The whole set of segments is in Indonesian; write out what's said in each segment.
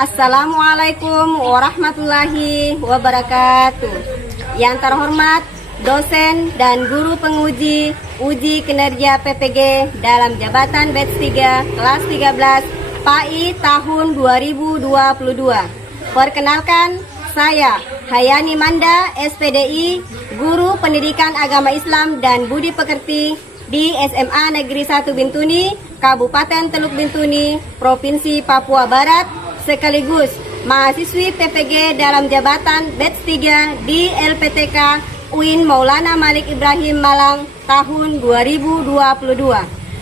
Assalamualaikum warahmatullahi wabarakatuh. Yang terhormat dosen dan guru penguji uji kinerja PPG dalam jabatan batch 3 kelas 13 PAI tahun 2022. Perkenalkan, saya Hayani Manda, SPDI, Guru Pendidikan Agama Islam dan Budi Pekerti di SMA Negeri 1 Bintuni, Kabupaten Teluk Bintuni, Provinsi Papua Barat, sekaligus mahasiswi PPG dalam jabatan batch 3 di LPTK UIN Maulana Malik Ibrahim Malang tahun 2022.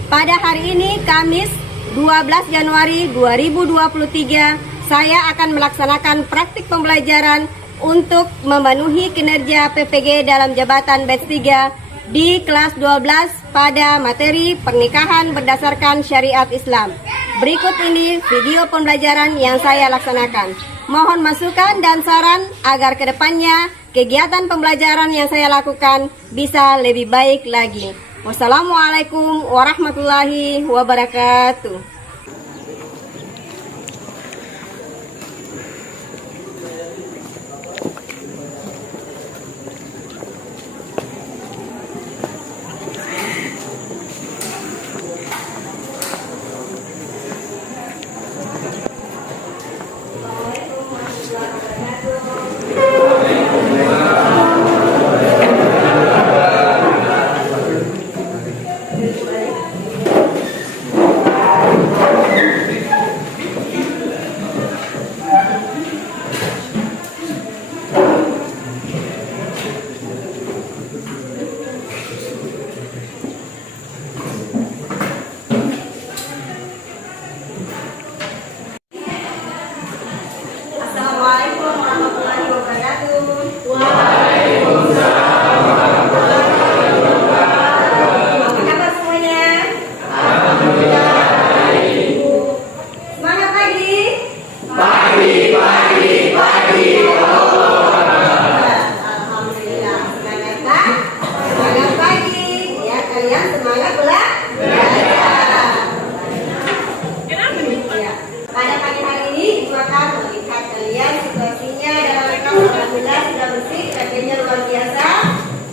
Pada hari ini, Kamis 12 Januari 2023, saya akan melaksanakan praktik pembelajaran untuk memenuhi kinerja PPG dalam jabatan batch 3 di kelas 12 pada materi pernikahan berdasarkan syariat Islam. Berikut ini video pembelajaran yang saya laksanakan. Mohon masukan dan saran agar kedepannya kegiatan pembelajaran yang saya lakukan bisa lebih baik lagi. Wassalamualaikum warahmatullahi wabarakatuh.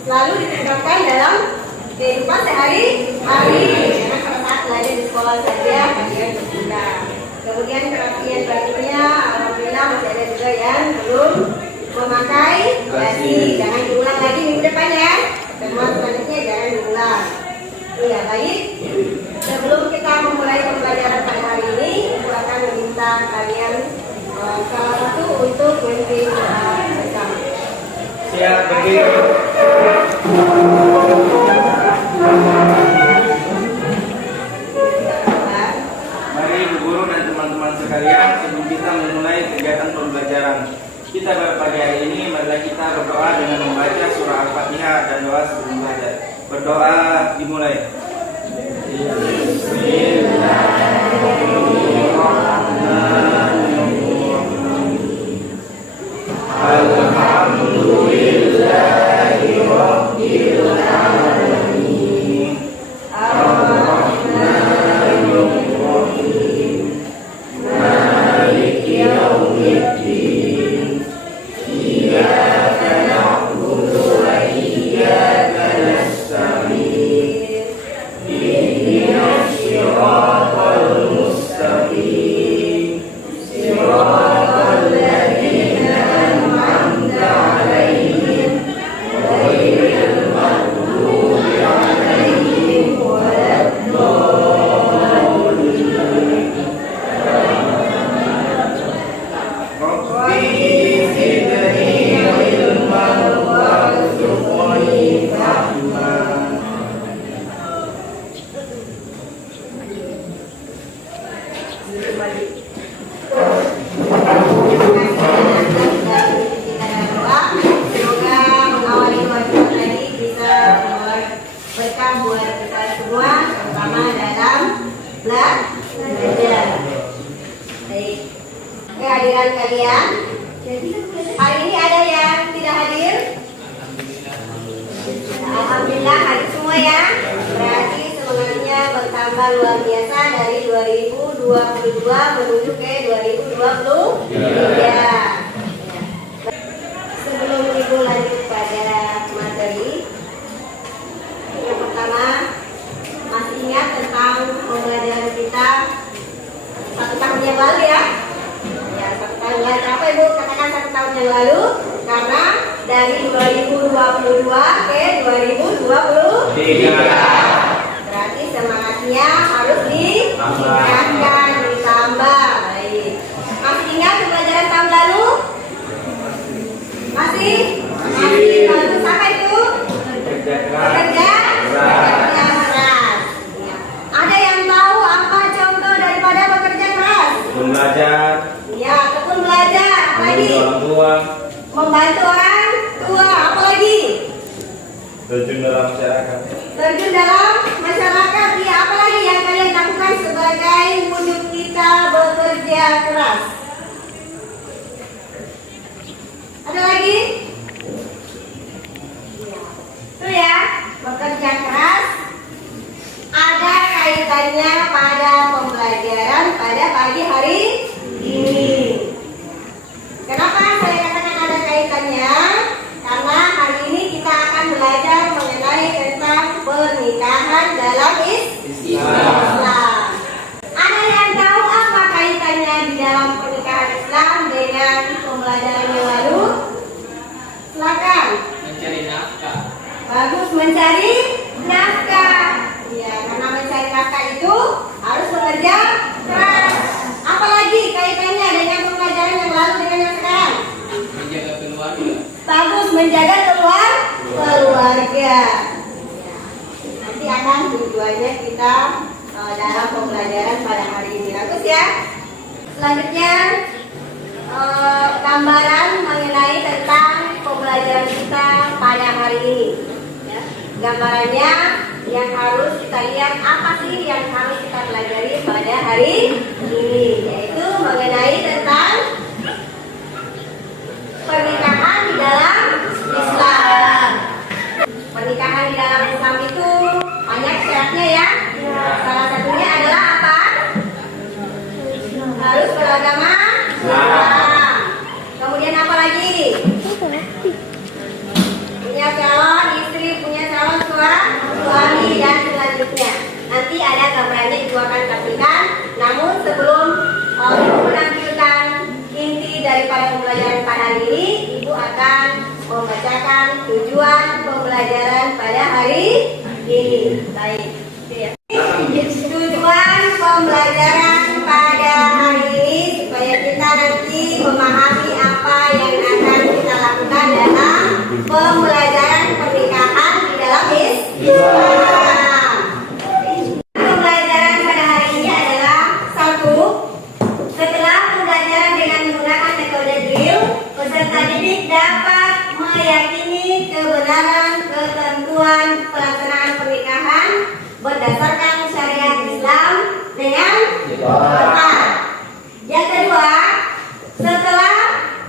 Lalu diterapkan dalam kehidupan sehari-hari. Karena pada saat belajar di sekolah saja kalian berguna. Kemudian perhatian berikutnya, alhamdulillah masih ada juga yang belum memakai dasi. Jangan diulang lagi minggu depan ya. Teman selanjutnya jangan diulang. Iya, baik. Sebelum kita memulai pembelajaran pada hari ini, aku akan meminta kalian salah satu untuk memimpin bersama. Siap, berdiri. Mari Ibu Guru dan teman-teman sekalian, sebelum kita memulai kegiatan pembelajaran kita pada hari ini, marilah kita berdoa dengan membaca surah Al-Fatihah dan doa sebelum belajar. Berdoa dimulai. Kehadiran kalian. Hari ini ada yang tidak hadir? Alhamdulillah hadir semua ya. Berarti semangatnya bertambah. bertambah luar biasa dari 2022 menuju ke 2023. Sebelum Ibu lanjut pada materi, yang pertama, masih ingat tentang pembelajaran kita 1 tahun yang lalu ya? Ya, 1 tahun lalu. Kenapa Ibu katakan 1 tahun yang lalu? Karena dari 2022 ke 2023. Berarti semangatnya harus ditingkatkan, ditambah. Baik. Masih ingat pembelajaran tahun lalu? Masih? Bagus. Apa itu? Bekerja keras. Ya. Ada yang tahu apa contoh daripada bekerja keras? Belajar. Ya, ataupun belajar. Apa lagi? Orang tua. Membantu orang tua. Apa lagi? Terjun dalam masyarakat. Terjun dalam masyarakat. Ya, apa lagi yang kalian lakukan sebagai wujud kita bekerja keras? Ada lagi? Itu ya, bekerja keras ada kaitannya pada pembelajaran pada pagi hari ini. Kenapa saya katakan ada kaitannya? Karena hari ini kita akan belajar mengenai tentang pernikahan dalam Islam. Ada yang tahu apa kaitannya di dalam pernikahan Islam dengan pembelajaran yang lalu? Silakan. Mencari nafkah. Bagus, mencari nafkah. Ya, karena mencari nafkah itu harus bekerja keras. Apalagi kaitannya dengan pembelajaran yang lalu dengan yang sekarang? Menjaga keluarga. Bagus, menjaga keluarga. Nanti akan tujuannya kita dalam pembelajaran pada hari ini. Bagus ya. Selanjutnya gambaran mengenai tentang pembelajaran kita pada hari ini. Ya. Gambarannya yang harus kita lihat apa sih yang harus kita pelajari pada hari ini, yaitu mengenai tentang pernikahan di dalam Islam. Pernikahan di dalam Islam itu banyak syaratnya ya. Salah satunya adalah apa? Harus beragama Islam. Kemudian apa lagi? Punya calon istri, punya calon suami dan selanjutnya. Nanti ada gambarannya Ibu akan tampilkan. Namun sebelum Ibu menampilkan inti daripada pembelajaran pada hari ini, Ibu akan membacakan tujuan pembelajaran pada hari ini. Baik. Tujuan pembelajaran pada hari ini supaya kita nanti memahami apa yang akan kita lakukan dalam pembelajaran pernikahan di dalam Islam. Pembelajaran pada hari ini adalah 1. Setelah pembelajaran dengan menggunakan metode drill, peserta didik dapat meyakini kebenaran ketentuan pelaksanaan pernikahan berdasarkan syariat Islam dengan tepat. Yang kedua, setelah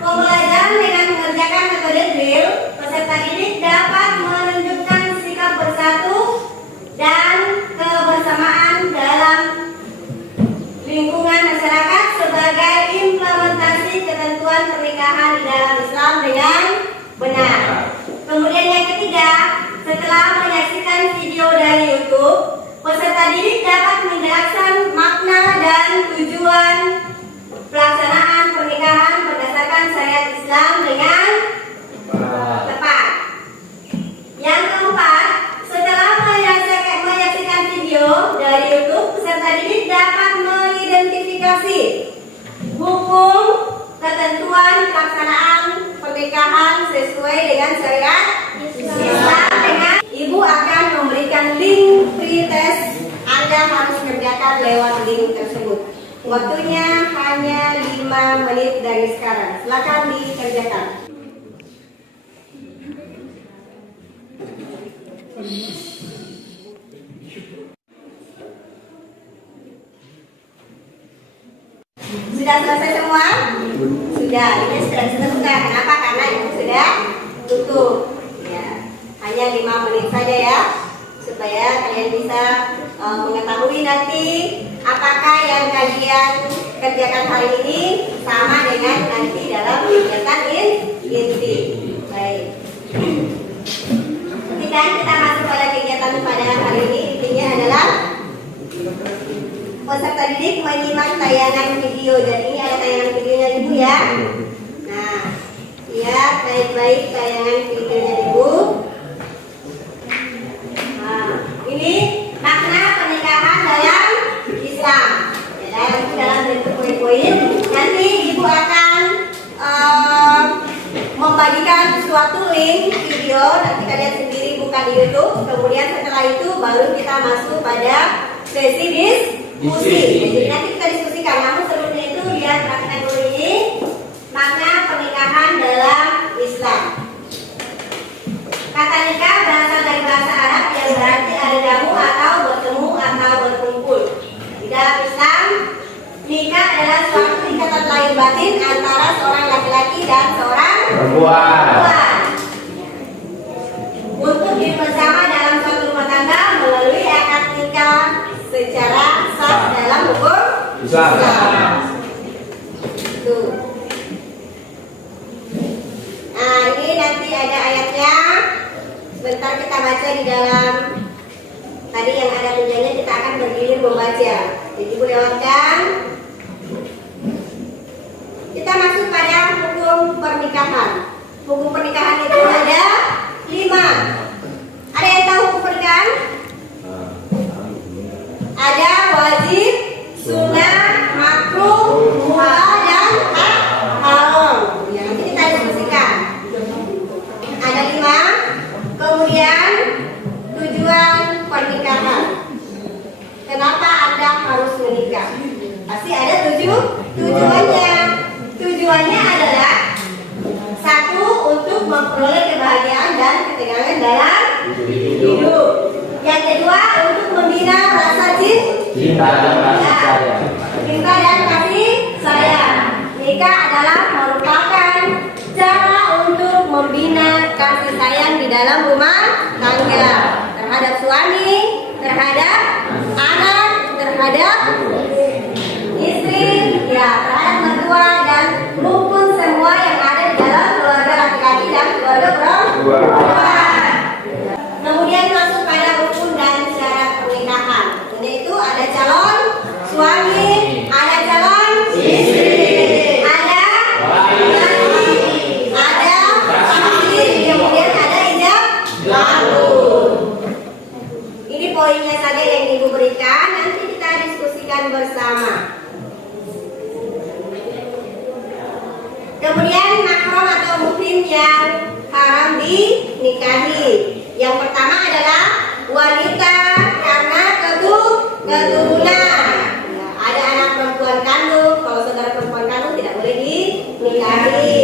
pembelajaran dengan mengerjakan metode drill, peserta didik dapat menunjukkan sikap bersatu dan kebersamaan dalam lingkungan masyarakat sebagai implementasi ketentuan pernikahan di dalam Islam dengan benar. Kemudian yang ketiga, setelah menyaksikan video dari YouTube, peserta didik dapat menjelaskan makna dan tujuan pelaksanaan pernikahan berdasarkan syariat Islam dengan tepat. Yang keempat, setelah menyaksikan video dari YouTube, peserta didik dapat mengidentifikasi hukum ketentuan pelaksanaan pernikahan sesuai dengan syariat Islam dengan Ibu akan memberikan link free test. Anda harus kerjakan lewat link tersebut. Waktunya hanya 5 menit dari sekarang. Silakan dikerjakan. Sudah selesai semua? Sudah. Ini sudah buka. Kenapa? Karena itu sudah tutup. Ya. Hanya 5 menit saja ya, supaya kalian bisa mengetahui nanti apakah yang kalian kerjakan hari ini sama dengan nanti dalam kegiatan inti. Baik. Ketika kita masuk pada kegiatan pada hari ini, intinya adalah peserta didik menyimak tayangan video, dan ini ada tayangan videonya Ibu ya. Nah, lihat baik-baik tayangan videonya Ibu. Nah, ini makna pernikahan dalam Islam. Ya, dalam bentuk poin-poin. Nanti Ibu akan membagikan suatu link video, nanti kalian sendiri buka di YouTube. Kemudian setelah itu baru kita masuk pada sesi diskusi. Jadi nanti kita diskusikan. Namun sebelumnya itu lihat perhatikan dulu ini makna pernikahan dalam Islam. Kata nikah berasal dari bahasa Arab yang berarti ada jamu atau bertemu atau berkumpul. Di dalam Islam, nikah adalah suatu ikatan lahir batin antara seorang laki-laki dan seorang perempuan untuk hidup bersama dalam suatu rumah tangga melalui akad nikah secara sah dalam hukum Islam. Tuh. Nah, ini nanti ada ayatnya. Sebentar kita baca di dalam. Tadi yang ada tujuannya kita akan bergilir membaca. Jadi Ibu lewatkan. Kita masuk pada hukum pernikahan. Hukum pernikahan itu ada 5. Ada yang tahu hukum pernikahan? Ada wajib, sunnah, makruh, mubah, dan haram. Ya, nanti kita diskusikan. Ada 5. Kemudian tujuan pernikahan. Kenapa Anda harus menikah? Pasti ada tujuannya. Tujuannya adalah 1, untuk memperoleh kebahagiaan dan ketegangan dalam hidup. Yang kedua, untuk membina rasa cinta dan kasih sayang. Nikah adalah merupakan cara untuk membina kasih sayang di dalam rumah tangga terhadap suami, terhadap anak, terhadap istri, ya, terhadap mertua dan maupun semua yang ada di dalam keluarga laki-laki dan keluarga perempuan. Kemudian masuk pada hukum dan syarat pernikahan. Yaitu ada calon suami, ada calon istri, ada istri, kemudian ada ijab kabul. Ini poinnya saja yang Ibu berikan. Nanti kita diskusikan bersama. Kemudian mahram atau muhrim yang haram dinikahi. Yang pertama adalah wanita karena keturunan. Ada anak perempuan kandung. Kalau saudara perempuan kandung tidak boleh dinikahi.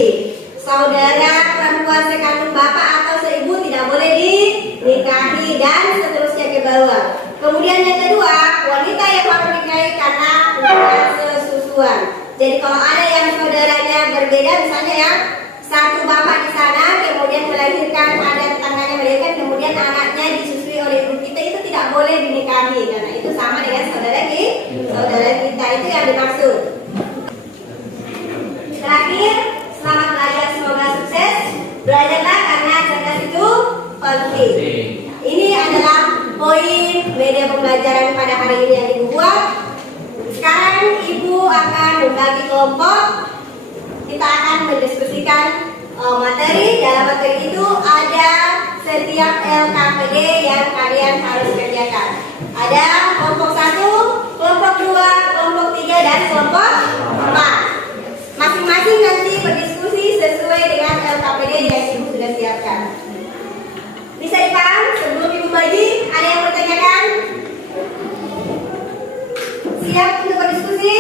Saudara perempuan sekandung bapak atau seibu tidak boleh dinikahi, dan seterusnya ke bawah. Kemudian yang kedua, wanita yang harus dinikahi karena hubungan sesusuan. Jadi kalau ada yang saudaranya berbeda, misalnya yang satu bapak di sana kemudian melahirkan, ada tetangganya melahirkan, kemudian anaknya disusui oleh ibu kita, itu tidak boleh dinikahi karena itu sama dengan saudara kita, itu yang dimaksud. Terakhir, selamat belajar, semoga sukses. Belajarlah karena cerdas itu penting. Ini adalah poin media pembelajaran pada hari ini yang Ibu buat. Sekarang Ibu akan membagi kelompok. Kita akan mendiskusikan materi. Dalam materi itu ada setiap LKPD yang kalian harus kerjakan. Ada kelompok 1, kelompok 2, kelompok 3, dan kelompok 4. Masing-masing nanti berdiskusi sesuai dengan LKPD yang Ibu sudah siapkan. Bisa dipaham? Sebelum Ibu bagi, ada yang bertanyakan? Siap untuk berdiskusi?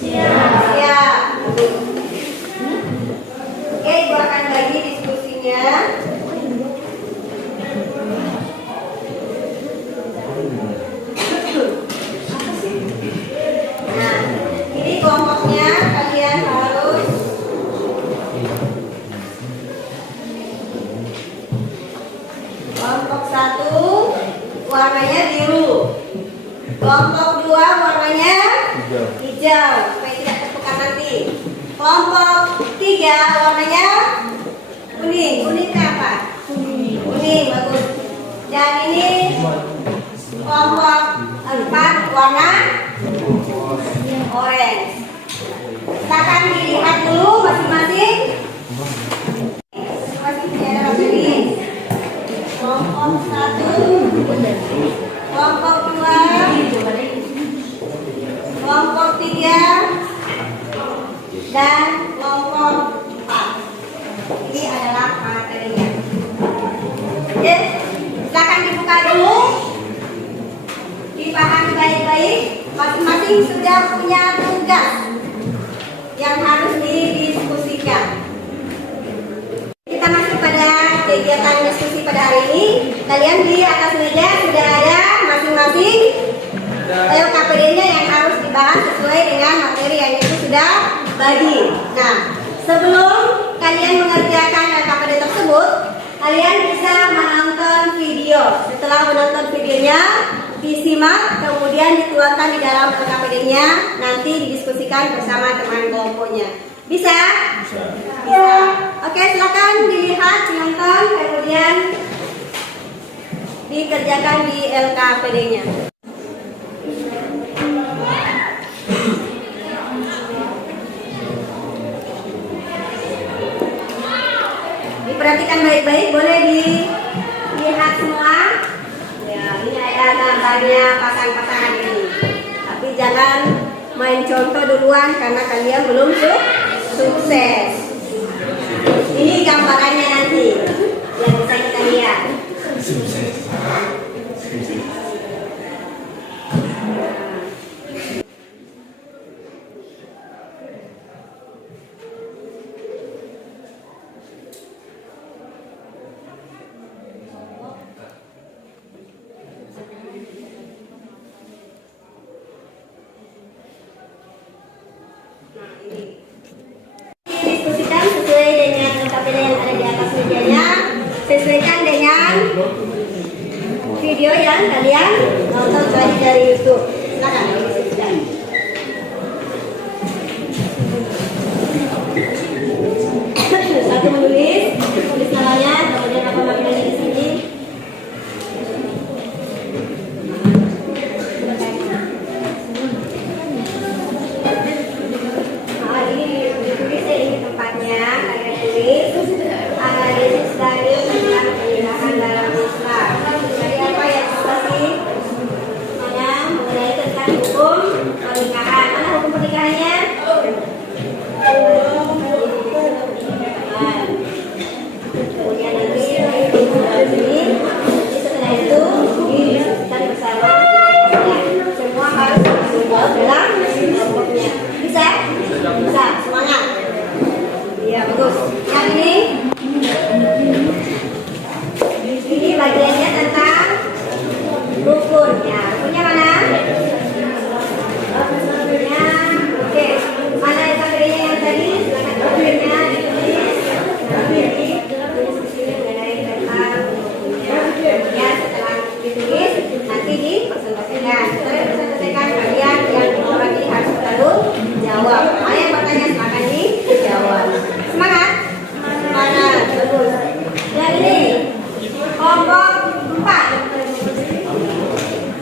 Siap. Oke, Ibu akan bagi diskusinya. Nah, ini kelompoknya kalian harus kelompok 1 warnanya biru. Kelompok Kelompok 2 warnanya hijau supaya tidak terpekat nanti. Kelompok 3 warnanya kuning. Kuning itu apa? Kuning, bagus. Dan ini kelompok 4 warna orange. Silakan dilihat dulu masing-masing. Masing cara pilih. Kelompok 1, kelompok 2, kelompok 3, dan kelompok 4. Ini adalah materinya. Oke, silakan dibuka dulu, dipahami baik-baik. Masing-masing sudah punya tugas yang harus didiskusikan. Kita masuk pada kegiatan diskusi pada hari ini. Kalian di atas meja sudah ada masing-masing LKPD-nya yang harus dibahas sesuai dengan materi yang itu sudah bagi. Nah, sebelum kalian mengerjakan LKPD tersebut, kalian bisa menonton video. Setelah menonton videonya, disimak, kemudian dituangkan di dalam LKPD-nya, nanti didiskusikan bersama teman kelompoknya. Bisa? Bisa. Oke, silakan dilihat, ditonton, kemudian dikerjakan di LKPD-nya. Diperhatikan baik-baik, boleh dilihat semua. Ya, ini ada gambarnya pasang-pasangan ini. Tapi jangan main contoh duluan karena kalian belum sukses. Ini gambarannya nanti yang bisa kita lihat. Diskusikan sesuai dengan LKPD yang ada di atas mejanya, sesuaikan dengan video yang kalian nonton tadi dari YouTube. Silakan diskusikan. Satu tulis namanya, kemudian apa maknanya di sini. Ini tempatnya, kalian tulis analisis dalil tentang pernikahan dalam Islam. Dari apa ya sih? Mana mengenai tentang hukum pernikahan. Mana hukum pernikahannya? Kemudian nanti sini. Setelah itu didiskusikan bersama. Semua harus menjawab dalam kelompoknya. Bisa? Bisa. Semangat. Ya, bagus. Yang ini bagiannya tentang rukun. Ya, rukunnya mana? Rukunnya, oke. Mana LKPD-nya yang tadi? Silakan rukunnya ditulis. Diskusi mengenai tentang rukunnya. Kemudian setelah ditulis, nanti dipresentasikan. Setelah dipresentasikan, kalian yang lagi harus selalu jawab. Mana yang bertanya silakan dijawab. Semangat. Semangat. Bagus. Dan ini kelompok 4.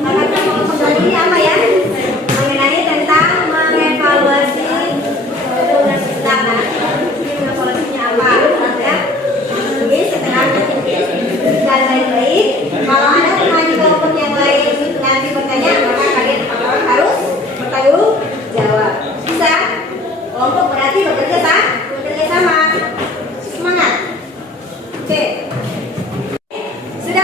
Akan kelompok ini apa ya? Mengenai tentang mengevaluasi hubungan Islam. Ini mengevaluasinya apa? Ya. Jadi setelah dan baik-baik. Kalau ada teman di kelompok yang lain nanti bertanya, maka kalian harus bertanggung jawab. Bisa? Kelompok berarti bekerja sama. Semangat. Oke. Sudah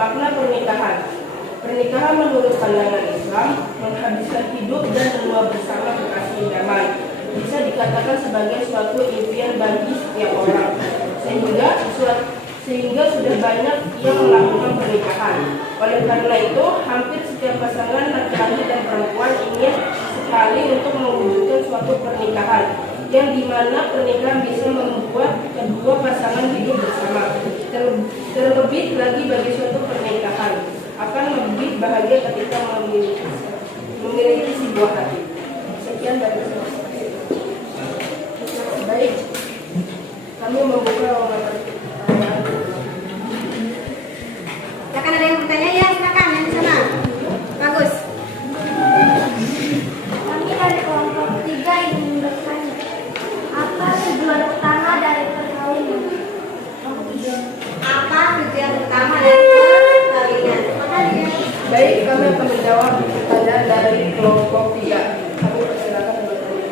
Makna pernikahan. Pernikahan menurut pandangan Islam menghabiskan hidup dan menua bersama kekasih damai. Bisa dikatakan sebagai suatu impian bagi setiap orang. Sehingga sudah banyak yang melakukan pernikahan. Oleh karena itu, hampir setiap pasangan laki-laki dan perempuan ingin sekali untuk mewujudkan suatu pernikahan, yang dimana pernikahan bisa membuat kedua pasangan hidup bersama. Terlebih lagi bagi suatu pernikahan akan lebih bahagia ketika memiliki sebuah hati. Sekian dari saya. Baik, kami membuka ruang pertanyaan. Silakan, ada yang bertanya ya, silakan yang di sana. Bagus. Kami dari kelompok 3 ingin bertanya, apa tujuan utama dari perkawinan? Apa tujuan utama dari perkawinan? Baik, kami akan menjawab pertanyaan dari kelompok 3. Kami persilakan bertanya.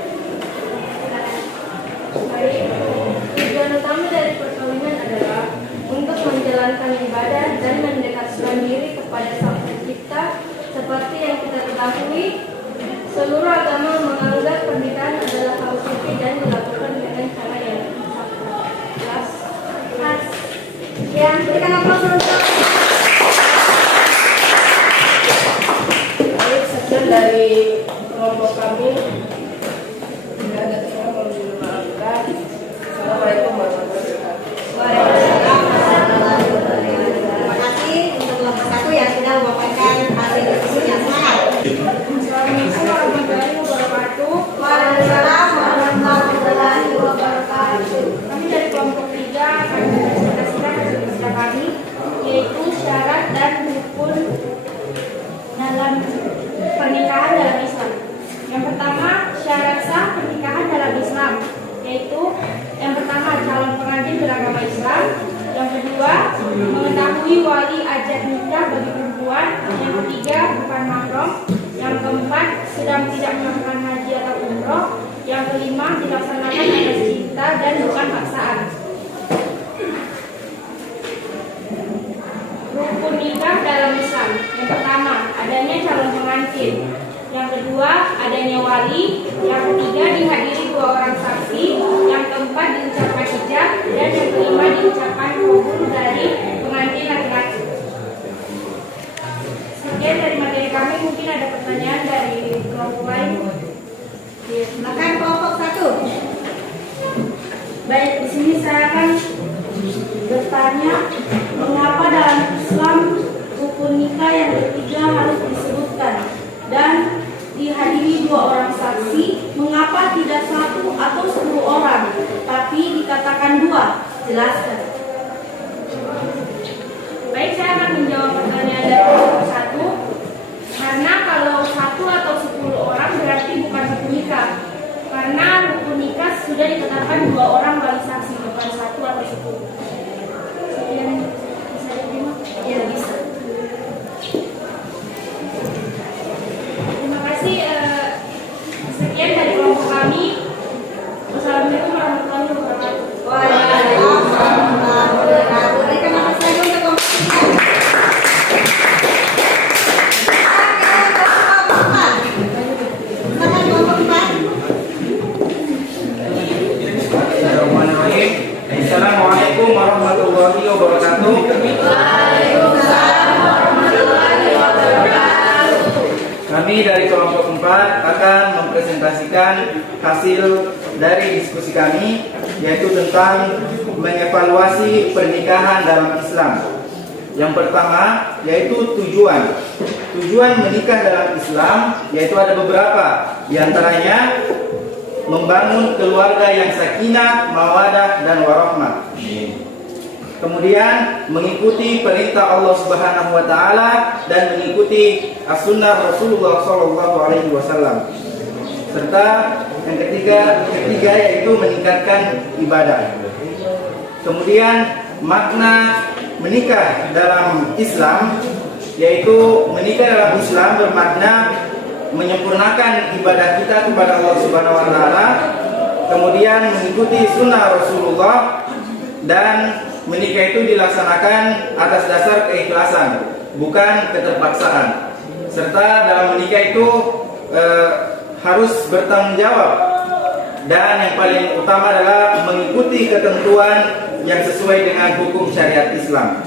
Baik, tujuan utama dari perkawinan adalah untuk menjalankan ibadah dan mendekatkan diri kepada Sang Pencipta. Seperti yang kita ketahui, seluruh agama menganggap pernikahan adalah hal suci dan dilakukan dengan cara yang jelas. Ya, berikan aplaus untuk Baik, sekian dari kelompok kami. Tidak ada yang mau dimaafkan. Assalamualaikum warahmatullahi wabarakatuh. terima kasih untuk kelompok 1 yang sudah memaparkan hasil diskusinya. Semangat. Assalamualaikum warahmatullahi wabarakatuh. Waalaikumsalam warahmatullahi wabarakatuh. Kami dari kelompok 3 akan mempresentasikan hasil kerja kami, yaitu syarat dan rukun dalam pernikahan dalam Islam. Yang pertama, syarat sah pernikahan dalam Islam, yaitu yang pertama calon pengantin beragama Islam, yang kedua mengetahui wali ajat nikah bagi perempuan, yang ketiga bukan mahram, yang keempat sedang tidak melakukan haji atau umroh, yang kelima dilaksanakan atas cinta dan bukan paksaan. Rukun nikah dalam Islam. Yang pertama, adanya calon pengantin. Yang kedua, adanya wali. Yang ketiga, dihadiri 2 orang saksi. Yang keempat, diucapkan ijab. Dan yang kelima, diucapkan kabul dari pengantin laki-laki. Sekian dari materi kami. Mungkin ada pertanyaan dari kelompok lain. Silakan kelompok 1. Baik, di sini saya akan bertanya, mengapa dalam Islam rukun nikah yang ketiga harus disebutkan dan dihadiri 2 orang saksi? Mengapa tidak 1 atau 10 orang, tapi dikatakan 2? Jelaskan. Baik, saya akan menjawab pertanyaan dari kelompok 1. Karena kalau 1 atau 10 orang berarti bukan rukun nikah. Karena rukun nikah sudah ditetapkan 2 orang wali saksi, bukan 1 atau 10. Sekian, bisa diterima? Ya, bisa. Terima kasih. Sekian dari kelompok kami. Wassalamualaikum warahmatullahi wabarakatuh. Waalaikumsalam warahmatullahi wabarakatuh. Berikan aplaus lagi untuk kelompok 3. Silakan kelompok 4. Bismillahirrahmanirrahim. Assalamualaikum warahmatullahi wabarakatuh. Kami dari kelompok 4 akan mempresentasikan hasil dari diskusi kami, yaitu tentang mengevaluasi pernikahan dalam Islam. Yang pertama yaitu tujuan. Tujuan menikah dalam Islam yaitu ada beberapa, di antaranya membangun keluarga yang sakinah, mawadah, dan warahmah. Kemudian mengikuti perintah Allah Subhanahu wa taala dan mengikuti as-sunnah Rasulullah sallallahu alaihi wasallam. Serta yang ketiga yaitu meningkatkan ibadah. Kemudian makna menikah dalam Islam yaitu menikah dalam Islam bermakna menyempurnakan ibadah kita kepada Allah Subhanahu wa taala, kemudian mengikuti sunnah Rasulullah dan menikah itu dilaksanakan atas dasar keikhlasan, bukan keterpaksaan. Serta dalam menikah itu harus bertanggung jawab, dan yang paling utama adalah mengikuti ketentuan yang sesuai dengan hukum syariat Islam.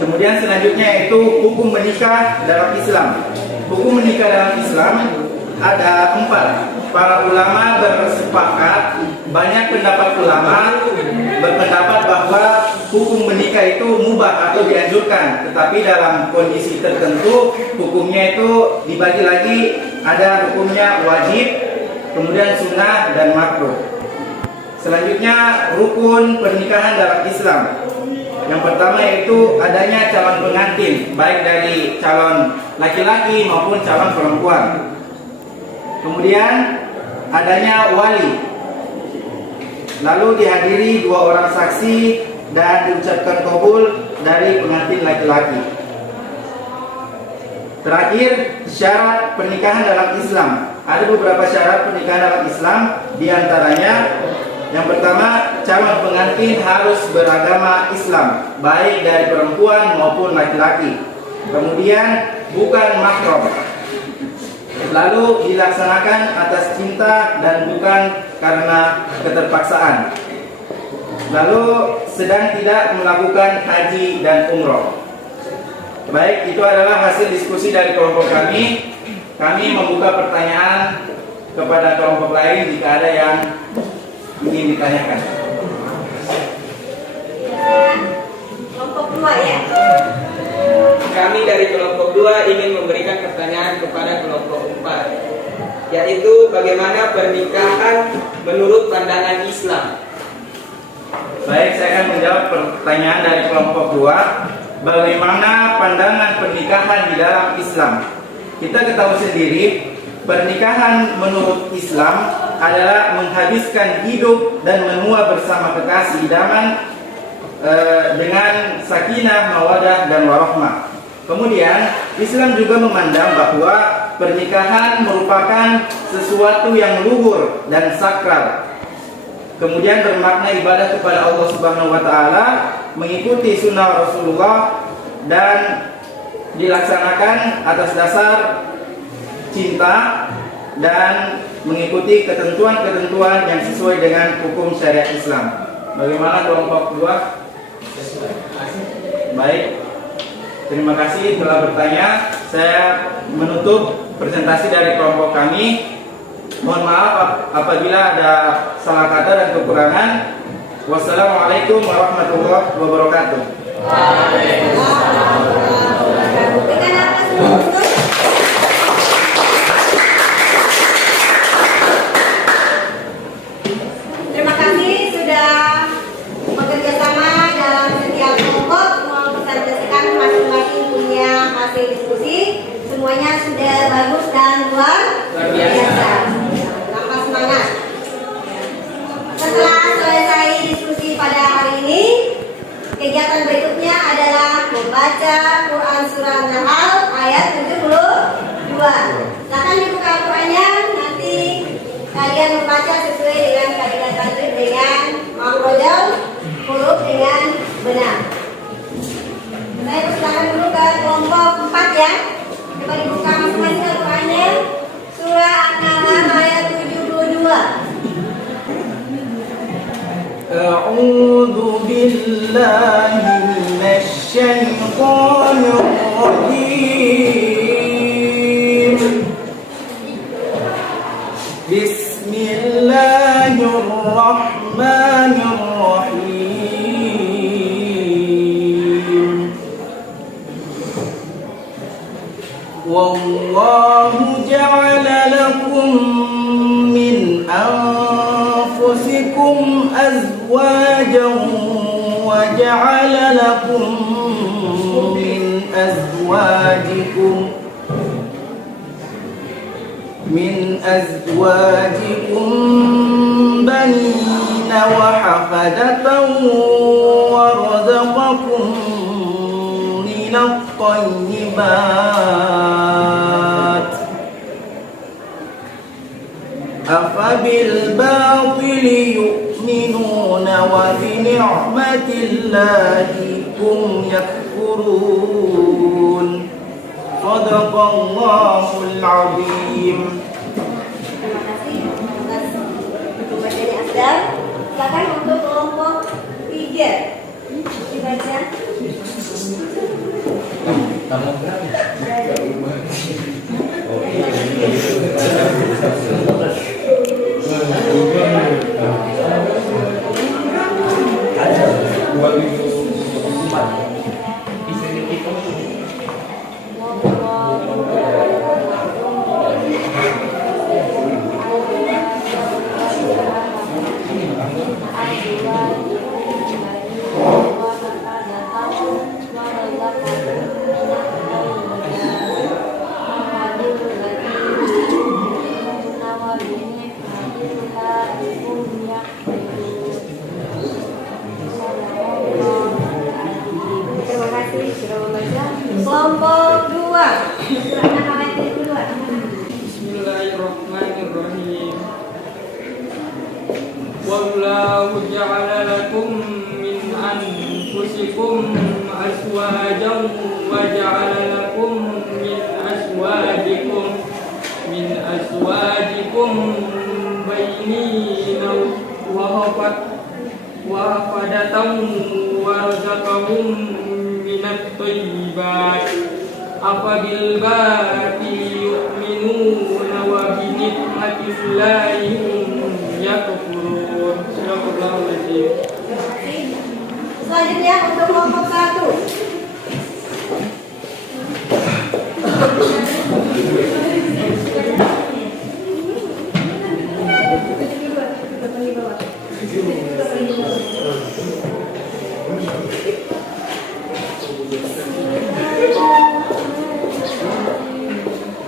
Kemudian selanjutnya yaitu hukum menikah dalam Islam. Hukum menikah dalam Islam ada 4. Para ulama bersepakat, banyak pendapat ulama berpendapat bahwa hukum menikah itu mubah atau dianjurkan, tetapi dalam kondisi tertentu hukumnya itu dibagi lagi, ada hukumnya wajib, kemudian sunnah dan makruh. Selanjutnya rukun pernikahan dalam Islam. Yang pertama yaitu adanya calon pengantin, baik dari calon laki-laki maupun calon perempuan. Kemudian adanya wali, lalu dihadiri 2 orang saksi dan diucapkan qabul dari pengantin laki-laki. Terakhir, syarat pernikahan dalam Islam. Ada beberapa syarat pernikahan dalam Islam, diantaranya yang pertama, calon pengantin harus beragama Islam, baik dari perempuan maupun laki-laki. Kemudian bukan mahram, lalu dilaksanakan atas cinta dan bukan karena keterpaksaan. Lalu sedang tidak melakukan haji dan umroh. Baik, itu adalah hasil diskusi dari kelompok kami. Kami membuka pertanyaan kepada kelompok lain jika ada yang ingin ditanyakan. Kelompok 2 ya. Kami dari kelompok 2 ingin memberikan pertanyaan kepada kelompok 4, yaitu bagaimana pernikahan menurut pandangan Islam. Baik, saya akan menjawab pertanyaan dari kelompok 2. Bagaimana pandangan pernikahan di dalam Islam? Kita ketahui sendiri, pernikahan menurut Islam adalah menghabiskan hidup dan menua bersama kekasih idaman dengan sakinah, mawadah, dan warahmah. Kemudian Islam juga memandang bahwa pernikahan merupakan sesuatu yang luhur dan sakral. Kemudian bermakna ibadah kepada Allah Subhanahu wa taala, mengikuti sunnah Rasulullah, dan dilaksanakan atas dasar cinta dan mengikuti ketentuan-ketentuan yang sesuai dengan hukum syariat Islam. Bagaimana kelompok 2? Baik, terima kasih telah bertanya. Saya menutup presentasi dari kelompok kami. Mohon maaf apabila ada salah kata dan kekurangan. Wassalamualaikum warahmatullahi wabarakatuh. Terima kasih sudah bekerja sama dalam setiap kelompok mempresentasikan masing-masing punya hasil diskusi. Semuanya sudah bagus dan luar biasa. Tanpa semangat. Setelah selesai diskusi pada hari ini, kegiatan berikutnya adalah membaca Quran Surah An-Nahl ayat 72. Silakan dibuka Al-Qurannya, nanti kalian membaca sesuai dengan kaidah tajwid dengan makhrajal huruf dengan benar. Saya persilakan dulu ke kelompok 4 ya. Coba dibuka masing-masing Al-Qurannya. Surah An-Nahl ayat 72. A'udzu billahi minasyaitonir rajim. Bismillahirrahmanirrahim. Wallahu ja'ala lakum min anfusikum azwajan wa ja'ala lakum min azwajikum banina wa hafadatan wa razaqakum minat tayyibat. Afabil batili يؤمنون وبنعمة الله هم يكفرون. صدق الله العظيم. Terima kasih atas pembacanya Asdar. Silakan untuk kelompok 3 dibaca. Terima kasih sudah membaca. Kelompok 2 surat An-Nahl ayat kedua. Bismillahirrahmanirrahim. Wallahu ja'ala lakum min anfusikum azwajan wa ja'ala lakum min azwajikum bainina wa hafadatan wa razaqahum minat thayyibat. Afabil batili yu'minuna wa bi ni'matillahi hum yakfurun. Sadaqallahul azim. Selanjutnya untuk kelompok 1.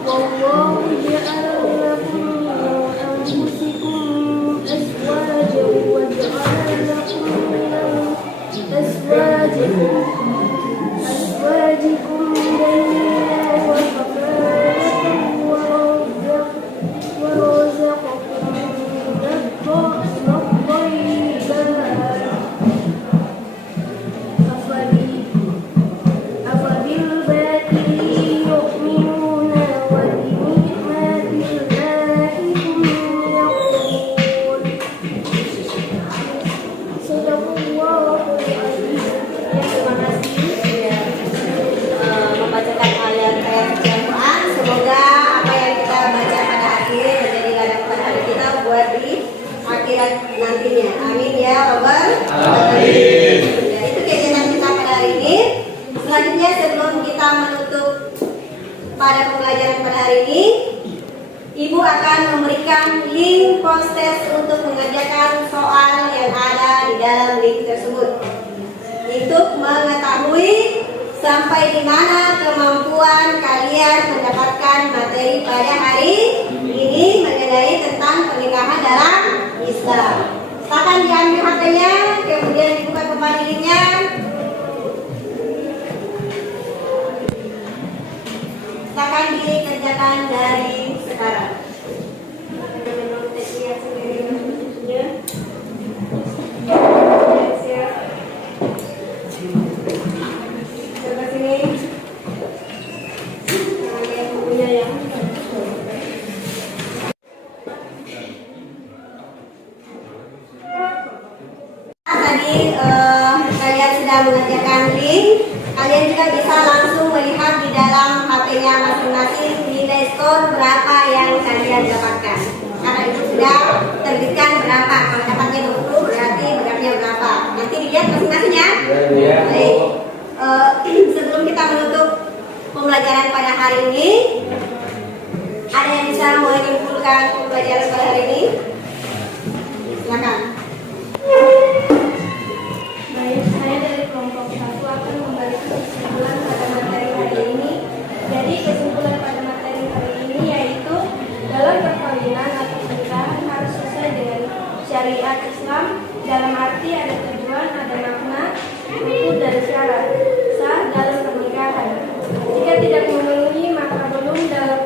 Wallahu ja'ala lakum min anfusikum azwajan wa ja'ala lakum min azwajikum banina wa hafadatan wa razaqakum minat thayyibat. Afabil batili yu'minuna wa bi ni'matillahi hum yakfurun. Sadaqallahul azim. Terima kasih sudah membacakan ayat-ayat Al-Quran. Semoga apa yang kita baca pada akhir menjadi ladang pada hari kita buat di akhirat nantinya. Amin ya Rabbal alamin. Ya, itu kegiatan kita pada hari ini. Selanjutnya sebelum kita menutup pada pembelajaran pada hari ini, Ibu akan memberikan link proses untuk mengerjakan soal yang ada di dalam link tersebut. Untuk mengetahui sampai di mana kemampuan kalian mendapatkan materi pada hari ini mengenai tentang pernikahan dalam Islam. Silakan diambil HP-nya, kemudian dibuka kembali linknya. Silakan dikerjakan dari sekarang. Sebelah sini. Yang punya ya. Tadi kalian sudah mengerjakan link. Kalian juga bisa langsung melihat di dalam HP-nya masing-masing nilai skor berapa yang kalian dapatkan. Karena itu sudah terbitkan berapa. Kalau dapatnya 20 berarti beratnya berapa. Nanti dilihat masing-masing ya. Baik. Sebelum kita menutup pembelajaran pada hari ini, ada yang bisa menyimpulkan pembelajaran pada hari ini? Silakan. Baik, saya dari kelompok 1 akan memberikan kesimpulan pada materi hari ini. Jadi kesimpulan pada materi hari ini yaitu dalam perkawinan atau pernikahan harus sesuai dengan syariat Islam, dalam arti ada tujuan, ada makna, rukun dan syarat sah dalam pernikahan. Jika tidak memenuhi maka belum dalam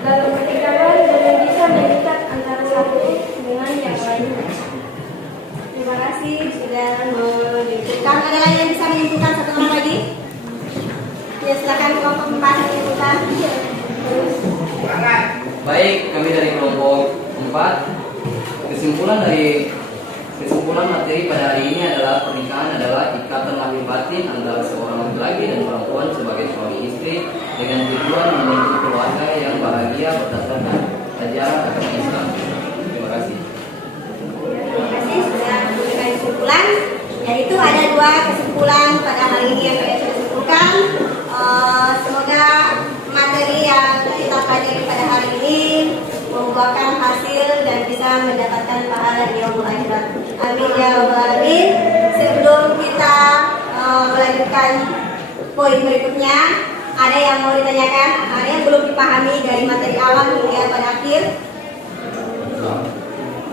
pernikahan belum bisa mengikat antara satu dengan yang lainnya. Baik, kami dari kelompok 4, kesimpulan materi pada hari ini adalah pernikahan adalah ikatan lahir batin antara seorang laki-laki dan perempuan sebagai suami istri dengan tujuan membentuk keluarga yang bahagia berdasarkan ajaran agama Islam. Terima kasih. Terima kasih sudah memberikan kesimpulan. Yaitu ada 2 kesimpulan pada hari ini yang kalian sudah simpulkan. Semoga materi yang kita pelajari pada hari ini membuahkan hasil dan bisa mendapatkan pahala di yaumul akhirat. Amin ya rabbal alamin. Sebelum kita melanjutkan poin berikutnya, ada yang mau ditanyakan? Ada yang belum dipahami dari materi awal hingga pada akhir?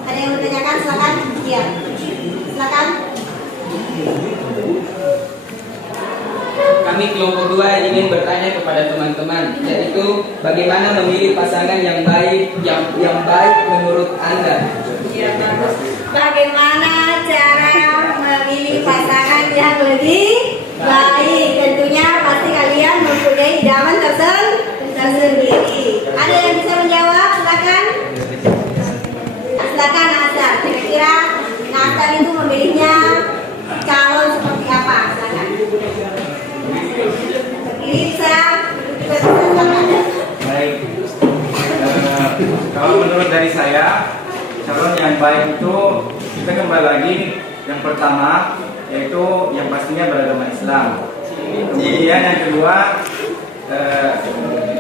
Ada yang mau ditanyakan? Silakan. Iya. Silakan. Kami kelompok 2 ingin bertanya kepada teman-teman, yaitu bagaimana memilih pasangan yang baik menurut Anda? Ya, bagus. Bagaimana cara memilih pasangan yang lebih baik? Tentunya pasti kalian mempunyai idaman tersendiri. Ada yang bisa menjawab? Silakan. Silakan Nasar. Kira-kira Nasar itu memilihnya calon seperti apa? Silakan. Bisa. Baik. Kalau menurut dari saya, calon yang baik itu kita kembali lagi yang pertama yaitu yang pastinya beragama Islam. Kemudian yang kedua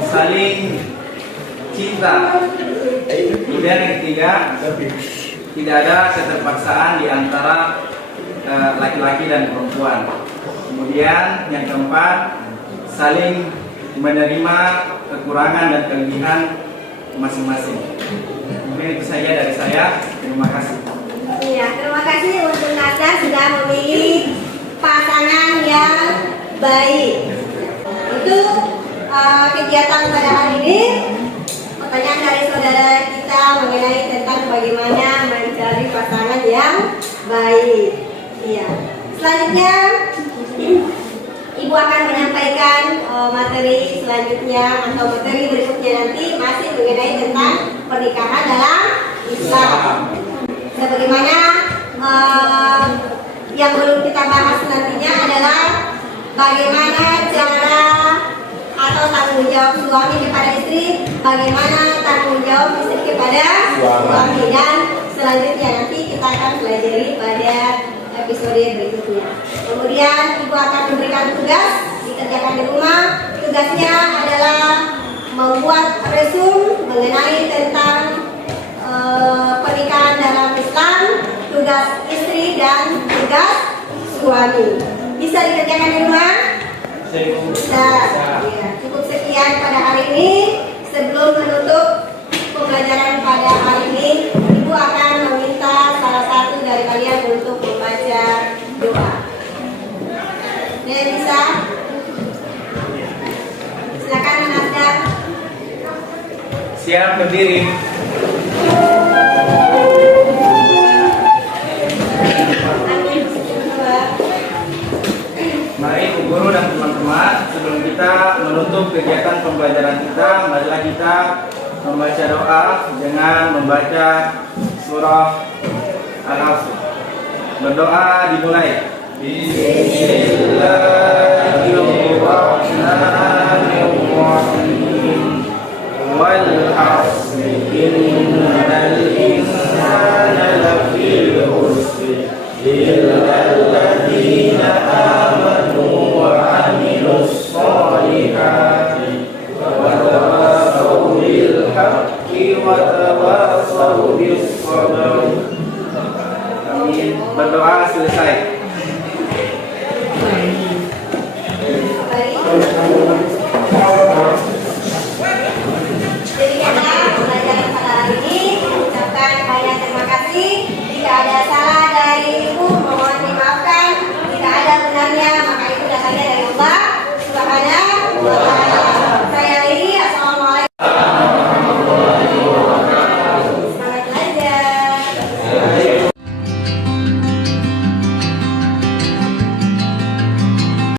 saling cinta. Kemudian yang ketiga tidak ada keterpaksaan di antara laki-laki dan perempuan. Kemudian yang keempat saling menerima kekurangan dan kelebihan masing-masing. Mungkin itu saja dari saya. Terima kasih. Iya, terima kasih untuk Nasar sudah memilih pasangan yang baik. Itu kegiatan pada hari ini. Pertanyaan dari saudara kita mengenai tentang bagaimana mencari pasangan yang baik. Iya. Selanjutnya, Ibu akan menyampaikan materi selanjutnya atau materi berikutnya nanti masih mengenai tentang pernikahan dalam Islam. Sebagaimana yang belum kita bahas nantinya adalah bagaimana cara atau tanggung jawab suami kepada istri, bagaimana tanggung jawab istri kepada suami, dan selanjutnya nanti kita akan pelajari pada episode berikutnya. Kemudian Ibu akan memberikan tugas dikerjakan di rumah. Tugasnya adalah membuat resume mengenai tentang pernikahan dalam Islam, tugas istri dan tugas suami. Bisa dikerjakan di rumah? Bisa. Ya, cukup sekian pada hari ini. Sebelum menutup pembelajaran pada hari ini, Ibu akan meminta salah satu dari kalian untuk membaca doa. Nilai bisa? Silakan Nasdaq. Siap berdiri. Mari Ibu Guru dan teman-teman, sebelum kita menutup kegiatan pembelajaran kita, marilah kita membaca doa dengan membaca surah Al-Asr. Berdoa dimulai. Bismillahirrahmanirrahim. Wal 'asri innal insana lafi khusr illa alladziina aamanu wa 'amilus shalihati wa tawassaw bil haqqi wa tawassaw bis sabr. Amin. Berdoa selesai. Demikianlah pembelajaran pada hari ini. Ucapkan banyak terima kasih. Jika ada salah dari Ibu, mohon dimaafkan. Jika ada benarnya, maka itu datangnya dari Allah Subhanahu wa Ta'ala.